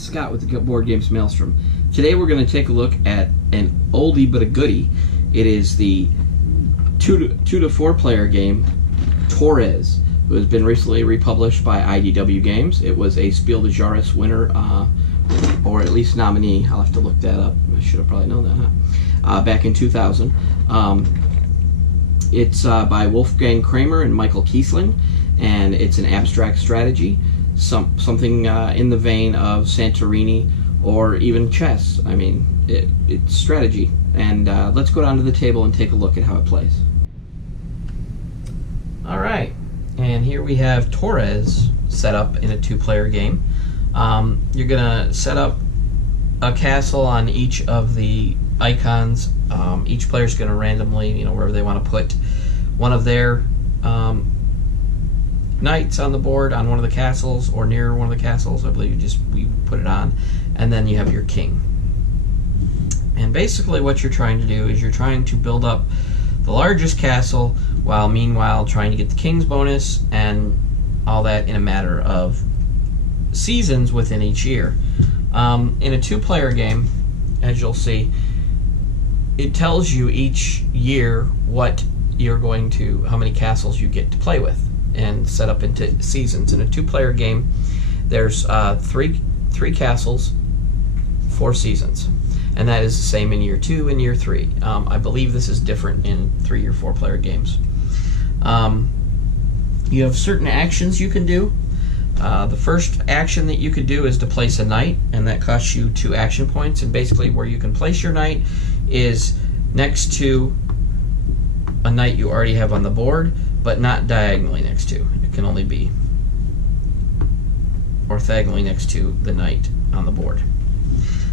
Scott with the board games Maelstrom. Today we're going to take a look at an oldie but a goodie. It is the 2 to 4 player game Torres, who has been recently republished by IDW Games. It was a Spiel des Jahres winner, or at least nominee. I'll have to look that up. I should have probably known that, huh? Back in 2000. It's by Wolfgang Kramer and Michael Kiesling, and it's an abstract strategy, something in the vein of Santorini or even chess. I mean, it's strategy. And let's go down to the table and take a look at how it plays. Alright, and here we have Torres set up in a 2-player game. You're going to set up a castle on each of the icons. Each player's going to randomly, wherever they want to put one of their knights on the board on one of the castles or near one of the castles. I believe we put it on, and then you have your king. And basically what you're trying to do is you're trying to build up the largest castle while meanwhile trying to get the king's bonus and all that in a matter of seasons within each year. In a 2-player game, as you'll see, it tells you each year what you're going to, how many castles you get to play with and set up into seasons. In a 2-player game, there's three castles, 4 seasons, and that is the same in year 2 and year 3. I believe this is different in 3 or 4-player games. You have certain actions you can do. The first action that you could do is to place a knight, and that costs you 2 action points. And basically where you can place your knight is next to a knight you already have on the board, but not diagonally next to. It can only be orthogonally next to the knight on the board.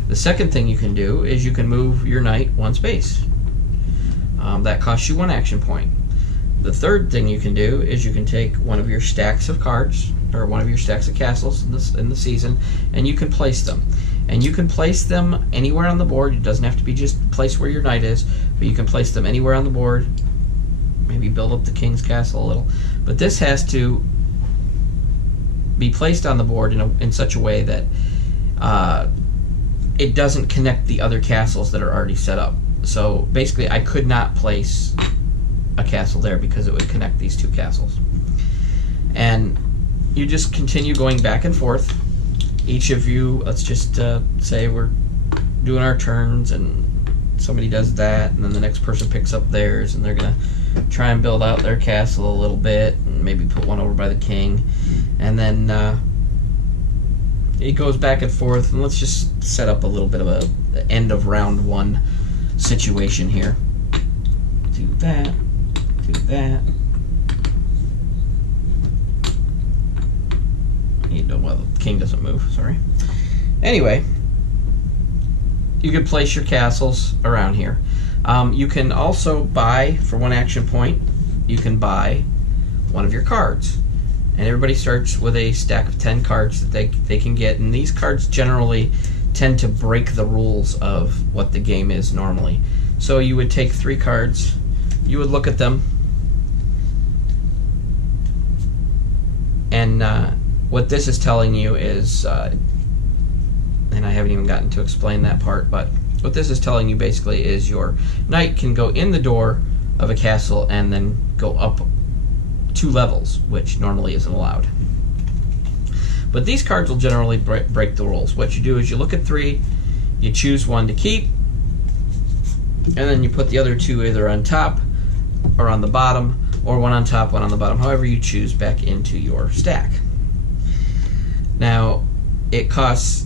The second thing you can do is you can move your knight 1 space. That costs you 1 action point. The third thing you can do is you can take one of your stacks of cards, or one of your stacks of castles in the season, and you can place them. And you can place them anywhere on the board. It doesn't have to be just placed where your knight is, but you can place them anywhere on the board. Maybe build up the king's castle a little. But this has to be placed on the board in such a way that it doesn't connect the other castles that are already set up. So basically I could not place a castle there because it would connect these 2 castles. And you just continue going back and forth. Each of you, let's just say we're doing our turns and somebody does that, and then the next person picks up theirs, and they're going to try and build out their castle a little bit and maybe put one over by the king. And then it goes back and forth, and let's just set up a little bit of a end of round 1 situation here. Do that, do that. Well, the king doesn't move, sorry. Anyway, you can place your castles around here. You can also buy, for 1 action point, you can buy one of your cards. And everybody starts with a stack of 10 cards that they can get, and these cards generally tend to break the rules of what the game is normally. So you would take 3 cards, you would look at them, and what this is telling you is, and I haven't even gotten to explain that part, but what this is telling you basically is your knight can go in the door of a castle and then go up 2 levels, which normally isn't allowed. But these cards will generally break the rules. What you do is you look at 3, you choose 1 to keep, and then you put the other 2 either on top or on the bottom, or 1 on top, 1 on the bottom, however you choose, back into your stack. Now, it costs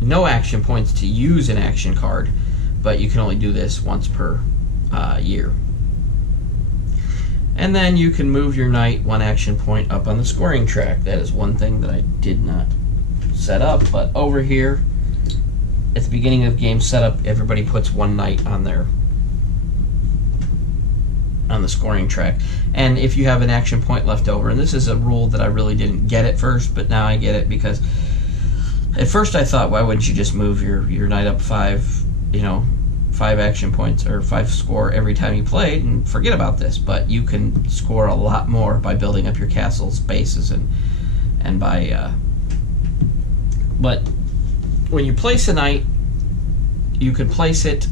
no action points to use an action card, but you can only do this once per year. And then you can move your knight 1 action point up on the scoring track. That is one thing that I did not set up, but over here at the beginning of game setup, everybody puts 1 knight on the scoring track. And if you have an action point left over, and this is a rule that I really didn't get at first, but now I get it, because at first I thought, why wouldn't you just move your knight up 5 action points or 5 score every time you played and forget about this? But you can score a lot more by building up your castle's bases and by but when you place a knight, you can place it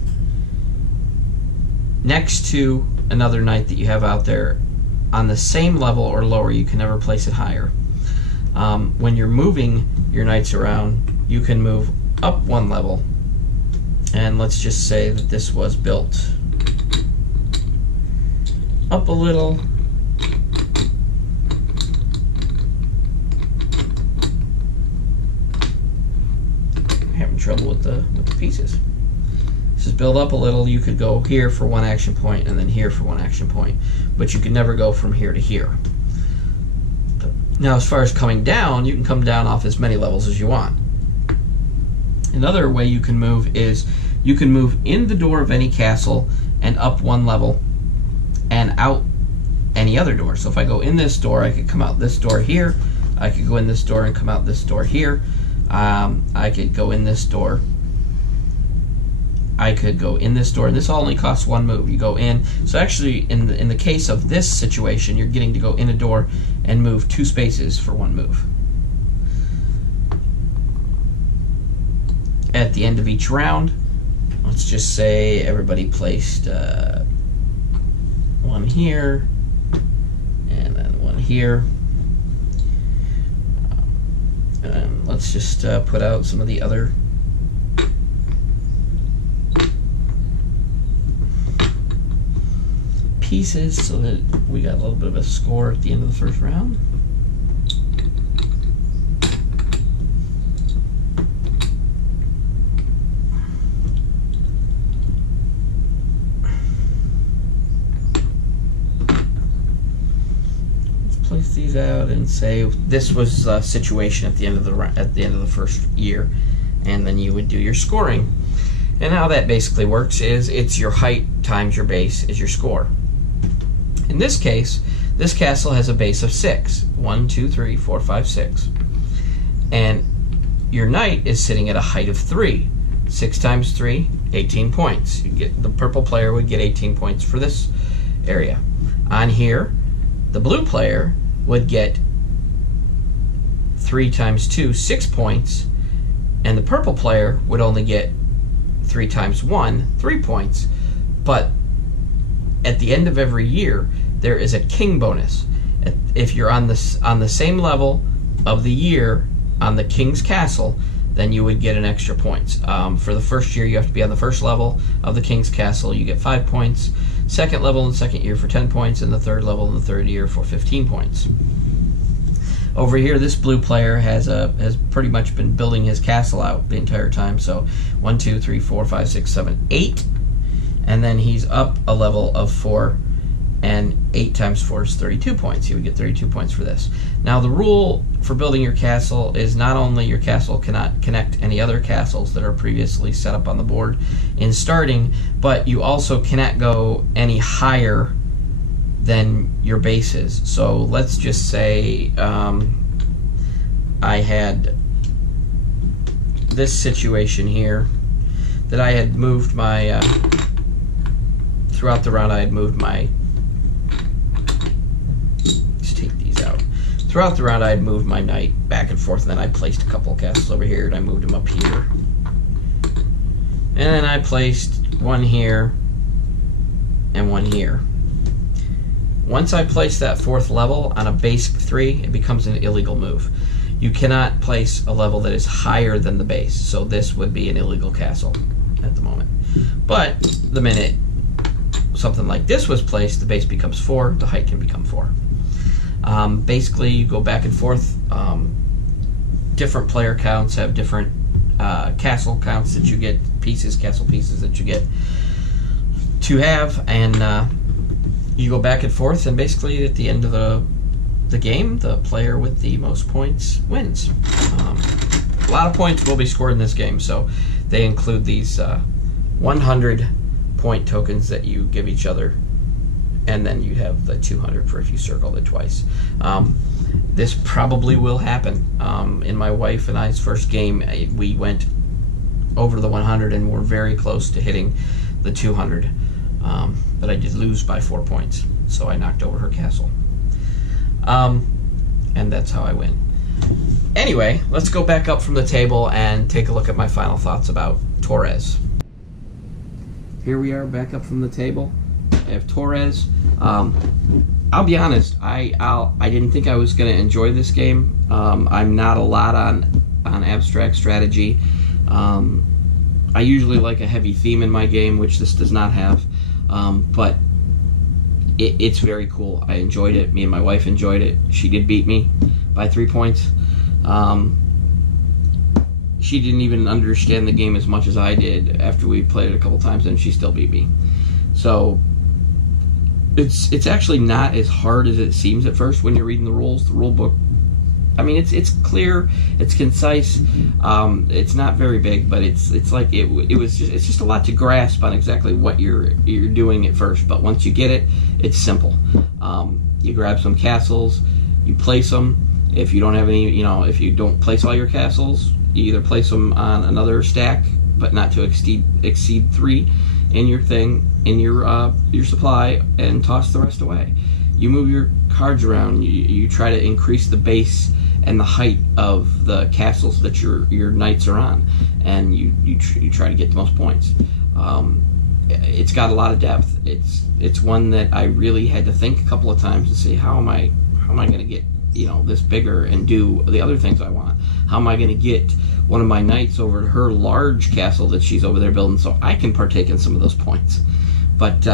next to another knight that you have out there on the same level or lower. You can never place it higher. When you're moving your knights around, you can move up one level, and let's just say that this was built up a little. I'm having trouble with the pieces. This is built up a little. You could go here for one action point and then here for one action point, but you could never go from here to here. Now, as far as coming down, you can come down off as many levels as you want. Another way you can move is you can move in the door of any castle and up one level and out any other door. So if I go in this door, I could come out this door here. I could go in this door and come out this door here. I could go in this door. I could go in this door, and this all only costs one move. You go in. So actually, in the case of this situation, you're getting to go in a door and move 2 spaces for one move. At the end of each round, let's just say everybody placed one here and then one here. And let's just put out some of the other pieces so that we got a little bit of a score at the end of the first round. Let's place these out and say this was a situation at the end of the first year, and then you would do your scoring. And how that basically works is it's your height times your base is your score. In this case, this castle has a base of 6. 1, 2, 3, 4, 5, 6. And your knight is sitting at a height of 3. 6 times 3, 18 points. The purple player would get 18 points for this area. On here, the blue player would get 3 times 2, 6 points. And the purple player would only get 3 times 1, 3 points. But at the end of every year, there is a king bonus. If you're on the same level of the year on the king's castle, then you would get an extra points. For the first year, you have to be on the first level of the king's castle. You get 5 points. Second level in the second year for 10 points, and the third level in the third year for 15 points. Over here, this blue player has pretty much been building his castle out the entire time. So 1, 2, 3, 4, 5, 6, 7, 8. And then he's up a level of 4, and 8 times 4 is 32 points. He would get 32 points for this. Now, the rule for building your castle is not only your castle cannot connect any other castles that are previously set up on the board in starting, but you also cannot go any higher than your bases. So let's just say I had this situation here that I had moved my throughout the round I had moved my Throughout the round, I had moved my knight back and forth, and then I placed a couple of castles over here, and I moved them up here. And then I placed one here and one here. Once I place that 4th level on a base 3, it becomes an illegal move. You cannot place a level that is higher than the base, so this would be an illegal castle at the moment. But the minute something like this was placed, the base becomes 4, the height can become 4. Basically, you go back and forth. Different player counts have different castle counts that you get, castle pieces that you get to have, and you go back and forth, and basically at the end of the game, the player with the most points wins. A lot of points will be scored in this game, so they include these 100 point tokens that you give each other, and then you have the 200 for if you circled it twice. This probably will happen. In my wife and I's first game, we went over the 100 and were very close to hitting the 200, but I did lose by 4 points, so I knocked over her castle. And that's how I win. Anyway, let's go back up from the table and take a look at my final thoughts about Torres. Here we are back up from the table. I have Torres. I'll be honest, I didn't think I was going to enjoy this game. I'm not a lot on abstract strategy. I usually like a heavy theme in my game, which this does not have. But it's very cool. I enjoyed it. Me and my wife enjoyed it. She did beat me by 3 points. She didn't even understand the game as much as I did after we played it a couple times, and she still beat me. So it's actually not as hard as it seems at first when you're reading the rules. The rule book, I mean, it's clear, it's concise. It's not very big, but it's just a lot to grasp on exactly what you're doing at first. But once you get it, it's simple. You grab some castles, you place them. If you don't have any, if you don't place all your castles, you either place them on another stack, but not to exceed 3 in your thing, in your supply, and toss the rest away. You move your cards around. You try to increase the base and the height of the castles that your knights are on, and you try to get the most points. It's got a lot of depth. It's one that I really had to think a couple of times to see how am I going to get this bigger and do the other things I want. How am I going to get one of my knights over to her large castle that she's over there building so I can partake in some of those points? But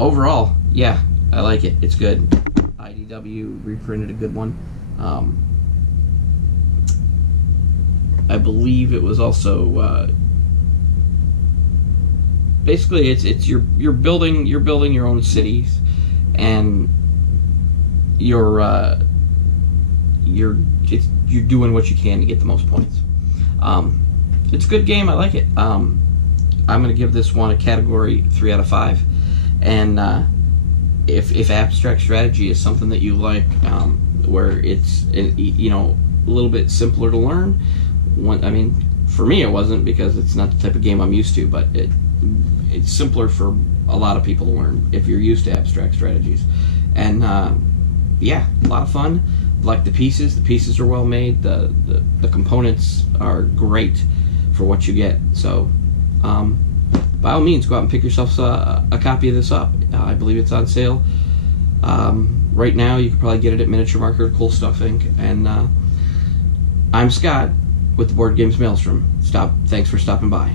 overall, yeah, I like it. It's good. IDW reprinted a good one. I believe it was also basically it's you're building your own cities, and you're doing what you can to get the most points. It's a good game. I like it. I'm going to give this one a category 3 out of 5. And if abstract strategy is something that you like, where it's a little bit simpler to learn, I mean, for me it wasn't, because it's not the type of game I'm used to, but it's simpler for a lot of people to learn if you're used to abstract strategies. And yeah, a lot of fun. Like the pieces are well made. The components are great for what you get. So by all means, go out and pick yourself a copy of this up. I believe it's on sale right now. You can probably get it at Miniature Market or Cool Stuff Inc. And I'm Scott with the Board Games Maelstrom. Thanks for stopping by.